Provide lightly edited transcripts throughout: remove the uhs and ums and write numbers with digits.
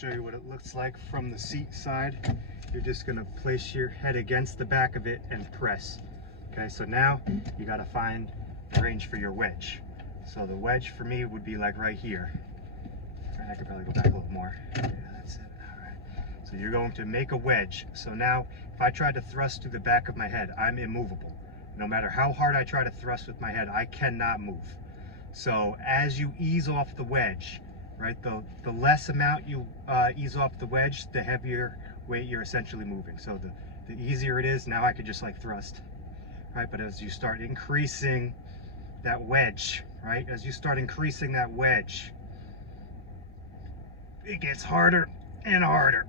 show you what it looks like from the seat side. You're just gonna place your head against the back of it and press. Okay, so now you gotta find the range for your wedge. So the wedge for me would be like right here. I could probably go back a little more. Yeah, that's it. All right. So you're going to make a wedge. So now if I try to thrust through the back of my head, I'm immovable. No matter how hard I try to thrust with my head, I cannot move. So as you ease off the wedge, right, the less amount you ease off the wedge, the heavier weight you're essentially moving. So the easier it is, now I could just like thrust, right? But as you start increasing that wedge, right, as you start increasing that wedge, it gets harder and harder.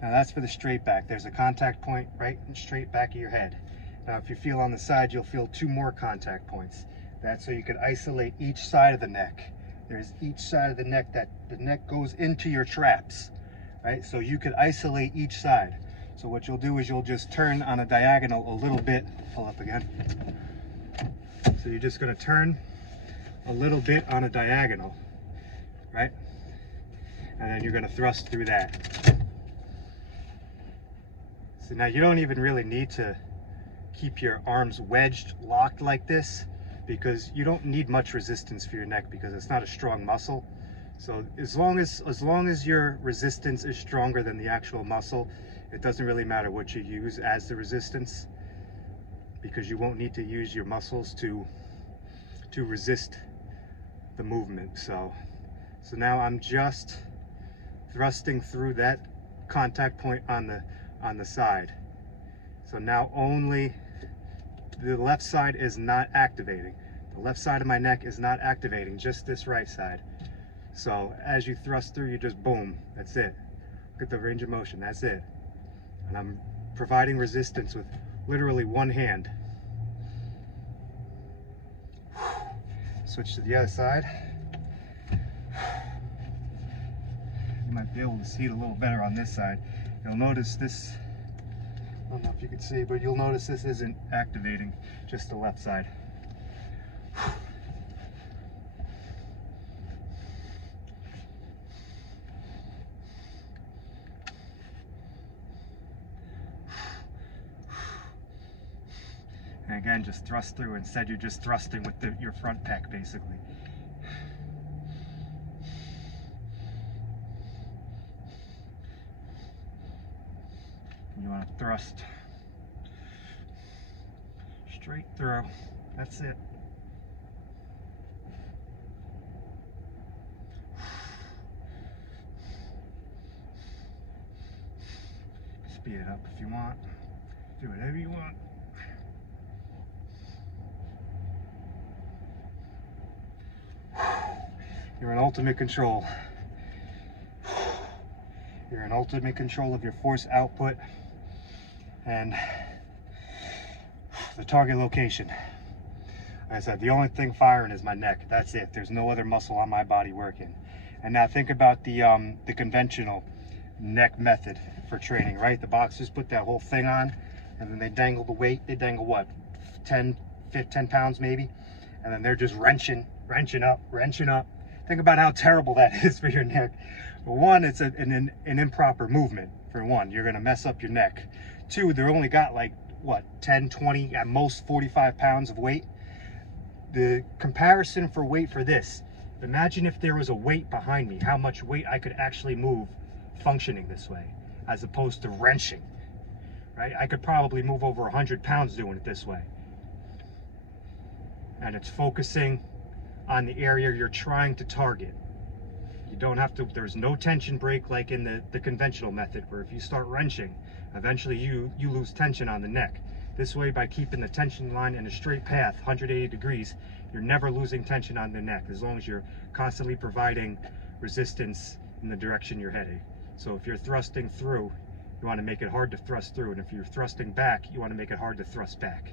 Now that's for the straight back. There's a contact point right in straight back of your head. Now if you feel on the side, you'll feel 2 more contact points. That's so you can isolate each side of the neck. There's each side of the neck that the neck goes into your traps, right? So you could isolate each side. So what you'll do is you'll just turn on a diagonal a little bit. Pull up again. So you're just gonna turn a little bit on a diagonal, right? And then you're gonna thrust through that. So now you don't even really need to keep your arms wedged, locked like this, because you don't need much resistance for your neck because it's not a strong muscle. So as long as your resistance is stronger than the actual muscle, it doesn't really matter what you use as the resistance, because you won't need to use your muscles to resist the movement. So now I'm just thrusting through that contact point on the side. So now only the left side is not activating. The left side of my neck is not activating, just this right side. So as you thrust through, you just boom, that's it. Look at the range of motion, that's it. And I'm providing resistance with literally one hand. Switch to the other side. You might be able to see it a little better on this side. You'll notice this, I don't know if you can see, but you'll notice this isn't activating, just the left side. And again, just thrust through. Instead, you're just thrusting with your front pec, basically. You want to thrust straight through. That's it. Speed it up if you want. Do whatever you want. You're in ultimate control. You're in ultimate control of your force output and the target location. Like I said, the only thing firing is my neck. That's it. There's no other muscle on my body working. And now think about the conventional neck method for training, right? The boxers put that whole thing on and then they dangle the weight. They dangle what, 10 pounds maybe? And then they're just wrenching up. Think about how terrible that is for your neck. For one, it's an improper movement. For one, you're gonna mess up your neck. Two, they're only got like, what, 10, 20, at most 45 pounds of weight. The comparison for weight for this, imagine if there was a weight behind me, how much weight I could actually move functioning this way, as opposed to wrenching, right? I could probably move over 100 pounds doing it this way. And it's focusing on the area you're trying to target. You don't have to, there's no tension break like in the conventional method, where if you start wrenching, eventually you lose tension on the neck. This way, by keeping the tension line in a straight path, 180 degrees, you're never losing tension on the neck, as long as you're constantly providing resistance in the direction you're heading. So if you're thrusting through, you want to make it hard to thrust through, and if you're thrusting back, you want to make it hard to thrust back.